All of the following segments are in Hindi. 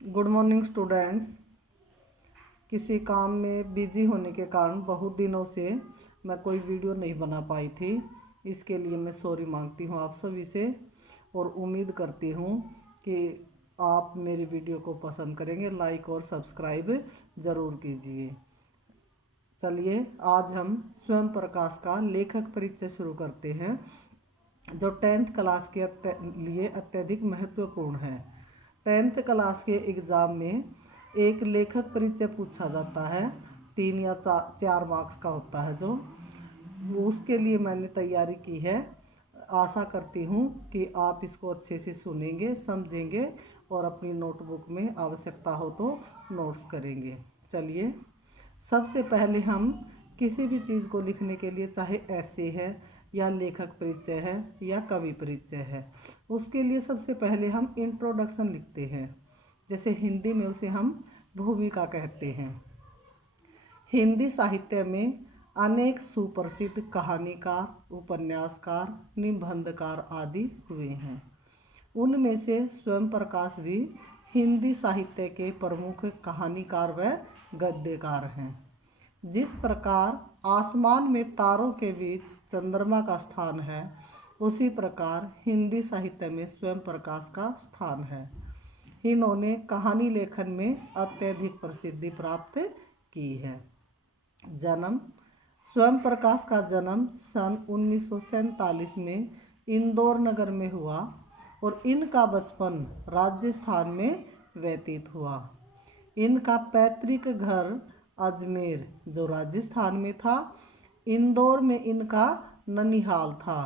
Good morning students. किसी काम में बिजी होने के कारण बहुत दिनों से मैं कोई वीडियो नहीं बना पाई थी। इसके लिए मैं सॉरी मांगती हूँ आप सभी से और उम्मीद करती हूँ कि आप मेरी वीडियो को पसंद करेंगे। लाइक और सब्सक्राइब ज़रूर कीजिए। चलिए आज हम स्वयं प्रकाश का लेखक परिचय शुरू करते हैं, जो 10th क्लास के लिए अत्यधिक महत्वपूर्ण है। 10th क्लास के एग्ज़ाम में एक लेखक परिचय पूछा जाता है, 3 या 4 मार्क्स का होता है, जो उसके लिए मैंने तैयारी की है। आशा करती हूँ कि आप इसको अच्छे से सुनेंगे, समझेंगे और अपनी नोटबुक में आवश्यकता हो तो नोट्स करेंगे। चलिए, सबसे पहले हम किसी भी चीज़ को लिखने के लिए, चाहे ऐसे है या लेखक परिचय है या कवि परिचय है, उसके लिए सबसे पहले हम इंट्रोडक्शन लिखते हैं। जैसे हिंदी में उसे हम भूमिका कहते हैं। हिंदी साहित्य में अनेक सुप्रसिद्ध कहानीकार, उपन्यासकार, निबंधकार आदि हुए हैं। उनमें से स्वयं प्रकाश भी हिंदी साहित्य के प्रमुख कहानीकार व गद्यकार हैं। जिस प्रकार आसमान में तारों के बीच चंद्रमा का स्थान है, उसी प्रकार हिंदी साहित्य में स्वयं प्रकाश का स्थान है। इन्होंने कहानी लेखन में अत्यधिक प्रसिद्धि प्राप्त की है। जन्म: स्वयं प्रकाश का जन्म सन 1947 में इंदौर नगर में हुआ और इनका बचपन राजस्थान में व्यतीत हुआ। इनका पैतृक घर अजमेर, जो राजस्थान में था, इंदौर में इनका ननिहाल था।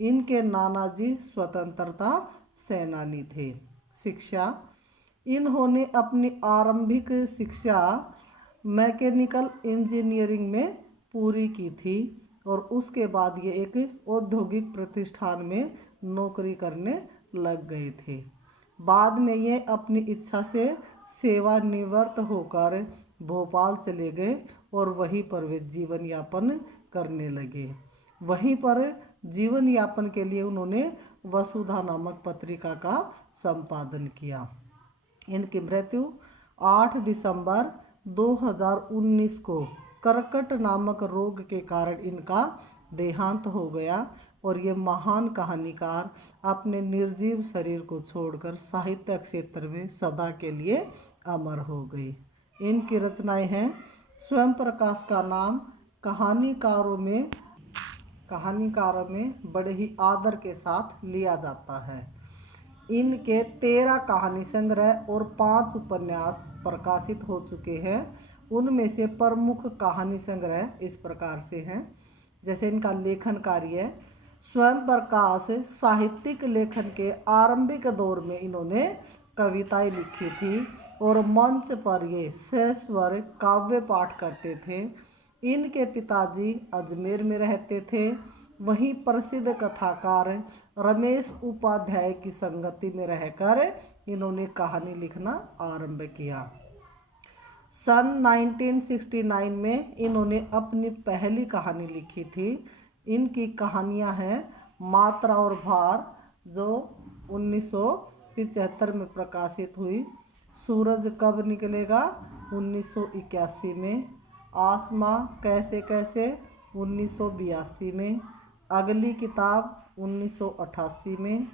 इनके नाना जी स्वतंत्रता सेनानी थे। शिक्षा: इन्होंने अपनी आरंभिक शिक्षा मैकेनिकल इंजीनियरिंग में पूरी की थी और उसके बाद ये एक औद्योगिक प्रतिष्ठान में नौकरी करने लग गए थे। बाद में ये अपनी इच्छा से सेवानिवृत्त होकर भोपाल चले गए और वहीं पर वे जीवन यापन करने लगे। वहीं पर जीवन यापन के लिए उन्होंने वसुधा नामक पत्रिका का संपादन किया। इनकी मृत्यु 8 दिसंबर 2019 को कर्कट नामक रोग के कारण इनका देहांत हो गया और ये महान कहानीकार अपने निर्जीव शरीर को छोड़कर साहित्य क्षेत्र में सदा के लिए अमर हो गई। इनकी रचनाएं हैं: स्वयं प्रकाश का नाम कहानीकारों में बड़े ही आदर के साथ लिया जाता है। इनके 13 कहानी संग्रह और 5 उपन्यास प्रकाशित हो चुके हैं। उनमें से प्रमुख कहानी संग्रह इस प्रकार से हैं। जैसे इनका लेखन कार्य: स्वयं प्रकाश साहित्यिक लेखन के आरंभिक दौर में इन्होंने कविताएं लिखी थी और मंच पर ये सस्वर काव्य पाठ करते थे। इनके पिताजी अजमेर में रहते थे। वहीं प्रसिद्ध कथाकार रमेश उपाध्याय की संगति में रहकर इन्होंने कहानी लिखना आरंभ किया। सन 1969 में इन्होंने अपनी पहली कहानी लिखी थी। इनकी कहानियां हैं मात्रा और भार, जो 1975 में प्रकाशित हुई। सूरज कब निकलेगा 1981 में। आसमां कैसे कैसे 1982 में। अगली किताब 1988 में।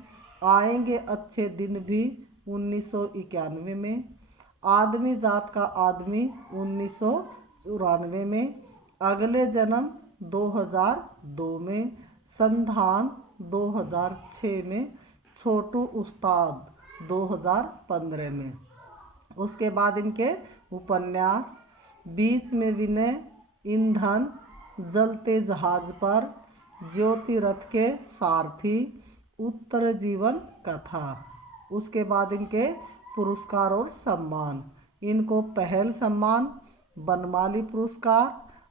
आएंगे अच्छे दिन भी 1991 में। आदमी जात का आदमी 1994 में। अगले जन्म 2002 में। संधान 2006 में। छोटू उस्ताद 2015 में। उसके बाद इनके उपन्यास: बीच में विनय, ईंधन, जलते जहाज पर, ज्योति रथ के सारथी, उत्तर जीवन कथा। उसके बाद इनके पुरस्कार और सम्मान: इनको पहल सम्मान, बनमाली पुरस्कार,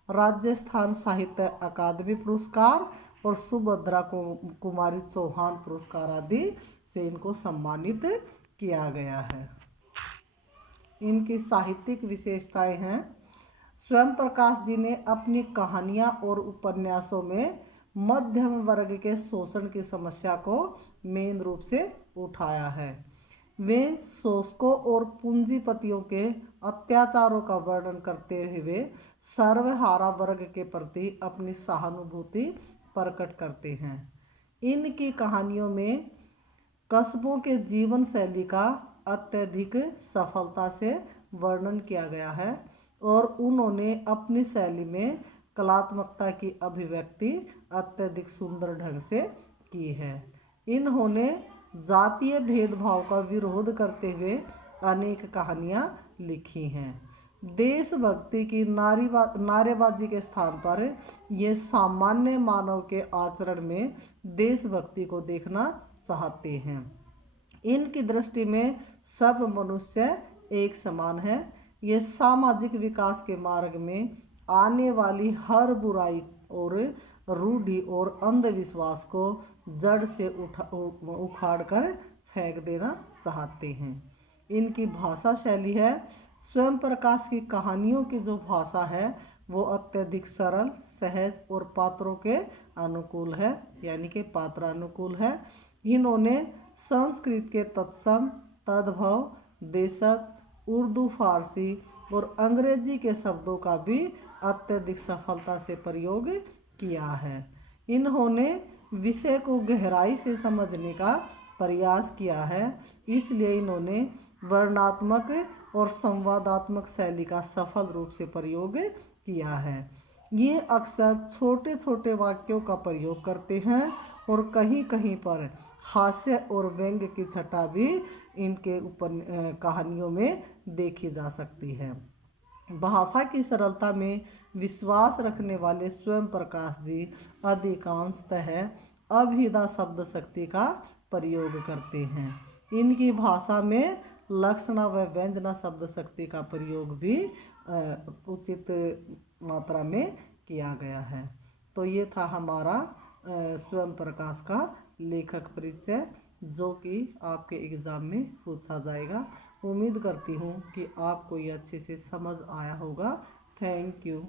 राजस्थान साहित्य अकादमी पुरस्कार और सुभद्रा कुमारी चौहान पुरस्कार आदि से इनको सम्मानित किया गया है। इनकी साहित्यिक विशेषताएं हैं: स्वयं प्रकाश जी ने अपनी कहानियां और उपन्यासों में मध्यम वर्ग के शोषण की समस्या को मेन रूप से उठाया है। वे शोषकों और पूंजीपतियों के अत्याचारों का वर्णन करते हुए सर्वहारा वर्ग के प्रति अपनी सहानुभूति प्रकट करते हैं। इनकी कहानियों में कस्बों के जीवन शैली का अत्यधिक सफलता से वर्णन किया गया है और उन्होंने अपनी शैली में कलात्मकता की अभिव्यक्ति अत्यधिक सुंदर ढंग से की है। इन्होंने जातीय भेदभाव का विरोध करते हुए अनेक कहानियां लिखी हैं। देशभक्ति की नारेबाजी के स्थान पर ये सामान्य मानव के आचरण में देशभक्ति को देखना चाहते हैं। इनकी दृष्टि में सब मनुष्य एक समान है। ये सामाजिक विकास के मार्ग में आने वाली हर बुराई और रूढ़ि और अंधविश्वास को जड़ से उखाड़ कर फेंक देना चाहते हैं। इनकी भाषा शैली है, स्वयं प्रकाश की कहानियों की जो भाषा है वो अत्यधिक सरल, सहज और पात्रों के अनुकूल है, यानी कि पात्रानुकूल है। इन्होंने संस्कृत के तत्सम, तद्भव, देशज, उर्दू, फारसी और अंग्रेजी के शब्दों का भी अत्यधिक सफलता से प्रयोग किया है। इन्होंने विषय को गहराई से समझने का प्रयास किया है, इसलिए इन्होंने वर्णनात्मक और संवादात्मक शैली का सफल रूप से प्रयोग किया है। ये अक्सर छोटे छोटे वाक्यों का प्रयोग करते हैं और कहीं कहीं पर हास्य और व्यंग्य की छटा भी इनके कहानियों में देखी जा सकती है। भाषा की सरलता में विश्वास रखने वाले स्वयं प्रकाश जी अधिकांशतः अभिधा शब्द शक्ति का प्रयोग करते हैं। इनकी भाषा में लक्षणा व व्यंजना शब्द शक्ति का प्रयोग भी उचित मात्रा में किया गया है। तो ये था हमारा स्वयं प्रकाश का लेखक परिचय, जो कि आपके एग्ज़ाम में पूछा जाएगा। उम्मीद करती हूँ कि आपको ये अच्छे से समझ आया होगा। Thank you.